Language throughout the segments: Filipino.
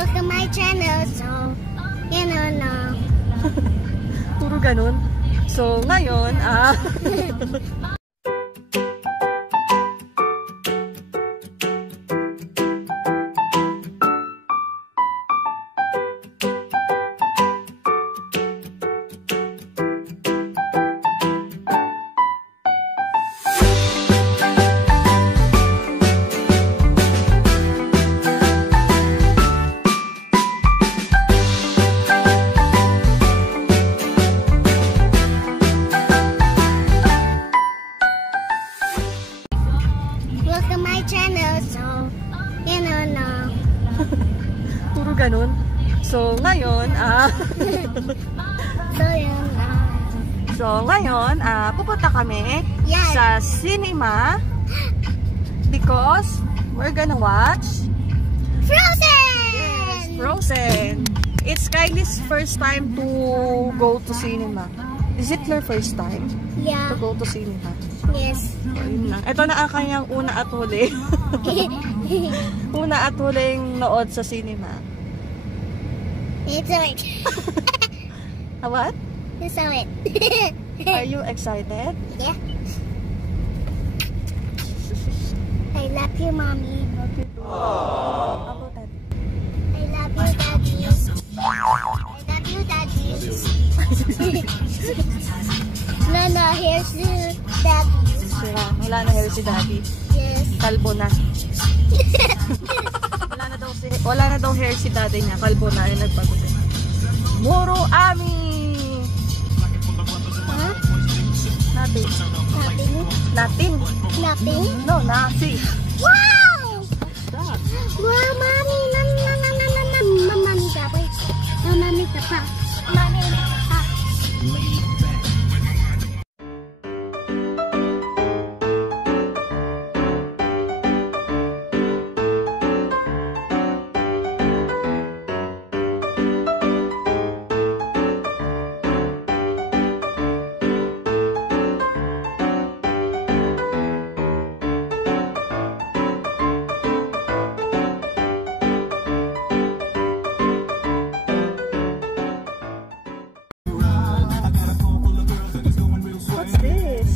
Welcome my channel, so, you know, no. Puro ganun. So, ngayon, Welcome my channel, so, you know, no. puro ganun. So, ngayon, So, yun, So, ngayon, pupunta kami Yes. sa cinema because we're gonna watch Frozen! Frozen. It's Kylie's first time to go to cinema. Is it your first time Yeah, to go to cinema? yes. So, yun lang. Ito na ang kanyang una at huli. Una at huling nood sa cinema. It's alright. What? It's alright. Are you excited? Yeah. I love you, mommy. About that. I love you, daddy. I love you, daddy. No, here's the daddy. Sira. Wala na hair si daddy. Yes. Kalbo na. Wala na daw hair si daddy niya. Kalbo na. Yung nagpagod. Moro Ami! Huh? Nothing. Nothing. Nothing? Nothing. No, nothing. Wow! Wow, mommy. Mommy, dapat. Mommy, dapat. Mommy, dapat. What's this?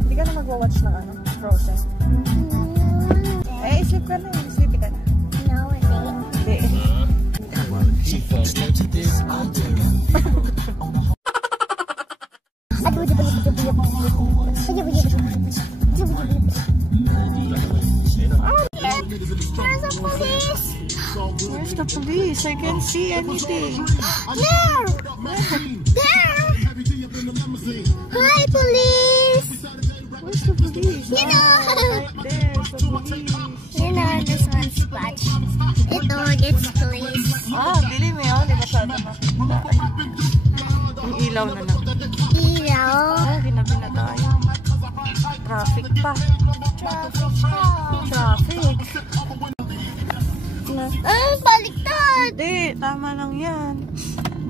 Hindi ka na magwa-watch ng Frozen. Sleep ka na. Sleepy ka na. No, it ain't. Hindi. There's a police. Where's the police? I can't see anything. There. There. Hi, police. Where's the police? You know. Right there's the police. You know, this one's splash. Ito, it's police. Dilim eh. Hindi masyado makita. Yung ilaw na lang. Ilaw. Ginabi na tayo. Traffic pa. Traffic. Traffic. Baliktad. Hindi, tama lang yan.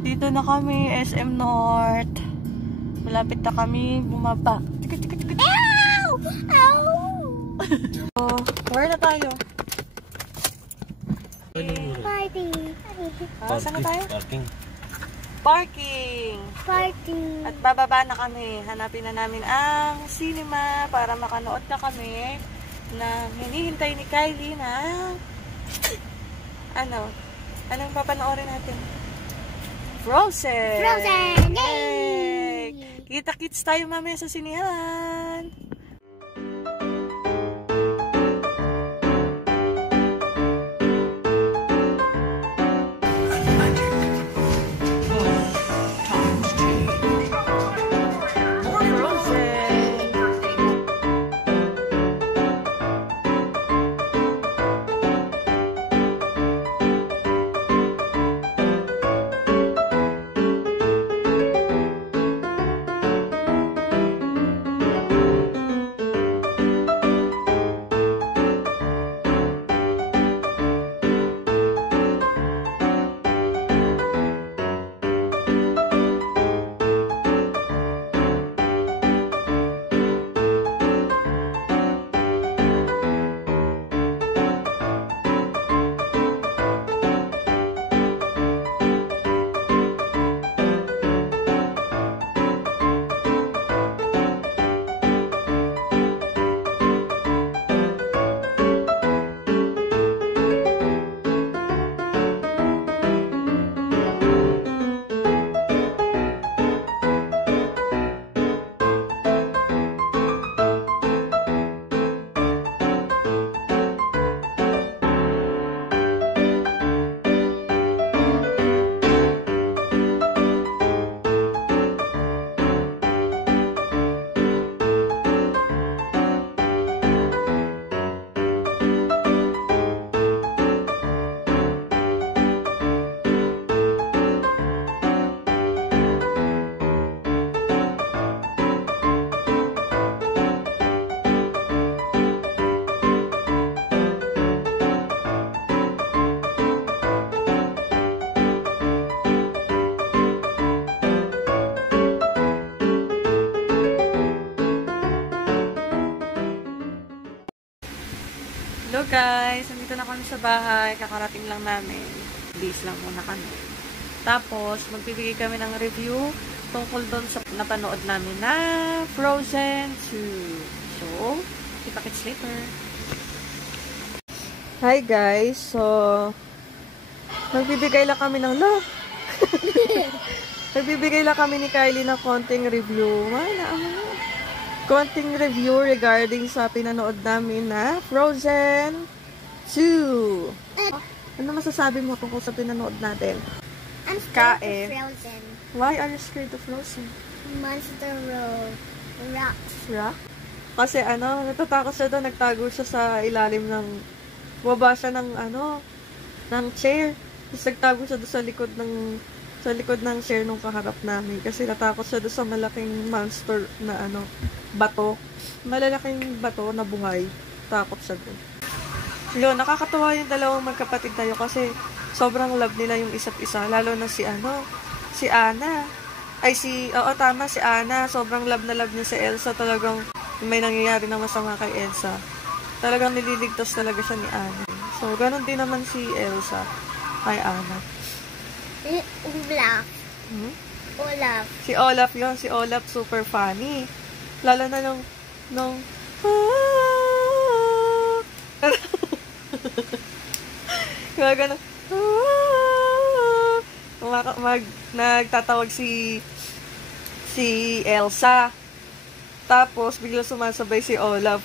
Dito na kami, SM North. Malapit na kami bumaba. Ow! Ow! So, where na tayo? Party. Saan na tayo? Parking. Parking! Party. At bababa na kami. Hanapin na namin ang cinema para makanood na kami na hinihintay ni Kylie na anong papanoorin natin? Frozen! Frozen! Yay! Yay! Kita-kits tayo mamaya sa sinihan! Hello guys, nandito na kami sa bahay. Kakarating lang namin. Days lang muna kami. Tapos, magbibigay kami ng review tungkol doon sa napanood namin na Frozen 2. So, kita-kits later. Hi guys, so magbibigay lang kami ng love. Nagbibigay lang kami ni Kylie na konting review. Konting review regarding sa pinanood namin na Frozen 2. Ano masasabi mo tungkol sa pinanood natin? I'm scared of Frozen. Why are you scared of Frozen? Monster Road. Rocks. Rock? Kasi natatakot siya doon. Nagtago siya sa ilalim ng... Baba siya ng chair. Tapos nagtago siya doon sa likod ng chair nung kaharap namin. Kasi natakot siya doon sa malaking monster na bato. Malalaking bato na buhay. Takot siya doon. Yun, nakakatawa yung dalawang magkapatid tayo kasi sobrang love nila yung isa't isa. Lalo na si Anna. Si Anna. Sobrang love na love niya si Elsa. Talagang may nangyayari na masama kay Elsa. Talagang nililigtas talaga siya ni Anna. So, ganun din naman si Elsa kay Anna. Olaf. Olaf. Si Olaf yun. Si Olaf super funny. Lalo na nung gano'n. Nagtatawag si Elsa. Tapos, bigla sumasabay si Olaf.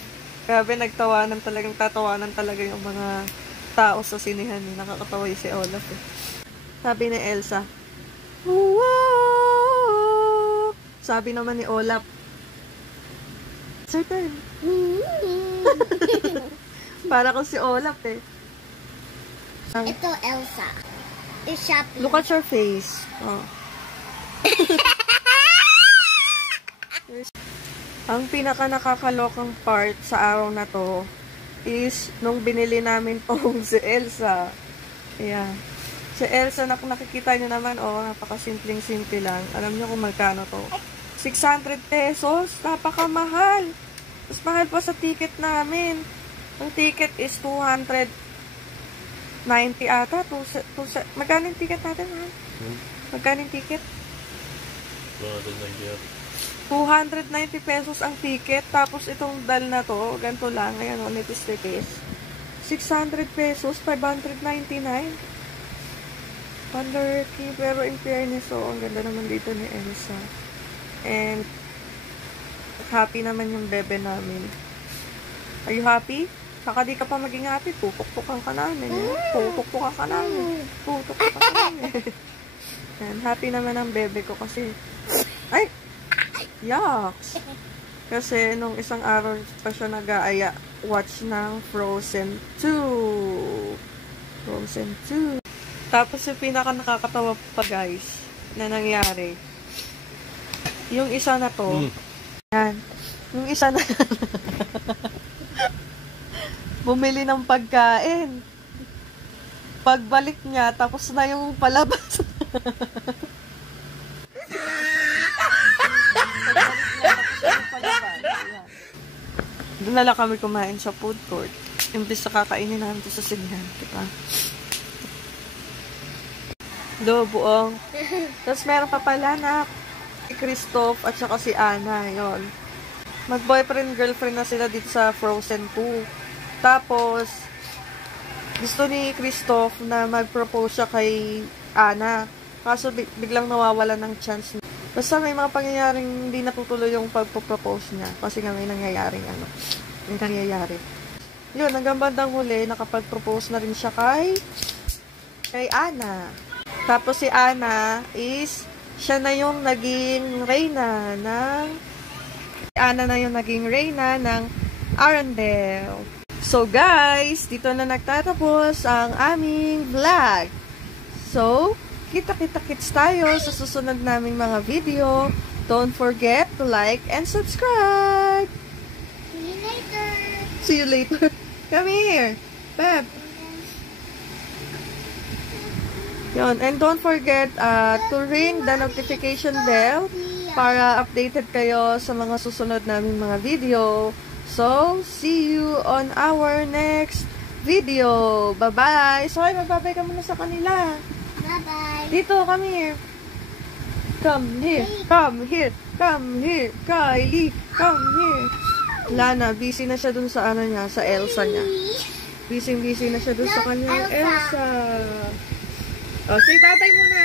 Grabe, tatawanan talaga yung mga tao sa sinihan. Nakakatawa si Olaf. Sabi ni Elsa, wow! Sabi naman ni Olaf, certain. Para kung si Olaf Ito, Elsa. It's shopping. Look at your face. Oh. Ang pinaka nakakalokang part sa araw na to is nung binili namin tong si Elsa. Ayan. Si Elsa, nakikita nyo naman, napakasimpleng-simple lang. Alam nyo kung magkano to? 600 pesos. Napakamahal. Mas mahal pa sa ticket namin. Ang ticket is 290 ata. Magkano yung ticket natin, ha? Magkano yung ticket? 290 pesos ang ticket. Tapos itong dal na to, ganito lang. Ayan, nipis-nipis. 600 pesos, 599. Wonderkey, pero in fairness, ang ganda naman dito ni Elsa. And, happy naman yung bebe namin. Are you happy? Saka di ka pa maging happy, pupukpukan ka namin. Pupukpukan ka namin. Pupukpukan ka namin. And, happy naman ang bebe ko kasi, ay! Yucks! Kasi, nung isang araw pa siya nag-aaya, watch ng Frozen 2. Frozen 2. Tapos yung pinaka nakakatawa pa guys na nangyari. Yung isa na to. Yan. Yung isa na bumili ng pagkain. Pagbalik niya, tapos na yung palabas. Doon na lang kami kumain sa food court. Imbis na kakainin namin sa sinihan. Diba? Buong. Tapos meron pa pala na si Kristoff at saka si Anna. Yun. Mag-boyfriend-girlfriend na sila dito sa Frozen 2. Tapos, gusto ni Kristoff na mag-propose siya kay Anna. Kaso biglang nawawala ng chance. Basta may mga pangyayaring hindi natutuloy yung pagpo-propose niya. Kasi nga may nangyayaring may nangyayari. Yun, hanggang bandang huli, nakapag-propose na rin siya kay Anna. Tapos si Anna is, siya na yung naging reyna ng Arendelle. So guys, dito na nagtatapos ang aming vlog. So, kita-kita-kits tayo sa susunod naming mga video. Don't forget to like and subscribe. See you later. See you later. Come here. Pep. Yun. And don't forget to ring the notification bell para updated kayo sa mga susunod naming mga video. So, see you on our next video. Bye-bye. So, ay, magbabay ka muna sa kanila. Bye-bye. Dito, come here. Come here. Come here. Come here. Kylie, come here. Lana, busy na siya dun sa ano niya, sa Elsa niya. Busy na siya dun sa kanyang Elsa. Oh, say bye-bye muna.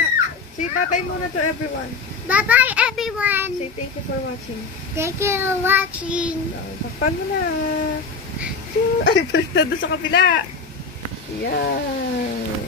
Say bye-bye muna to everyone. Bye-bye, everyone. Say thank you for watching. Thank you for watching. Takpan mo na. Ay, balik na doon sa kapila. Yan.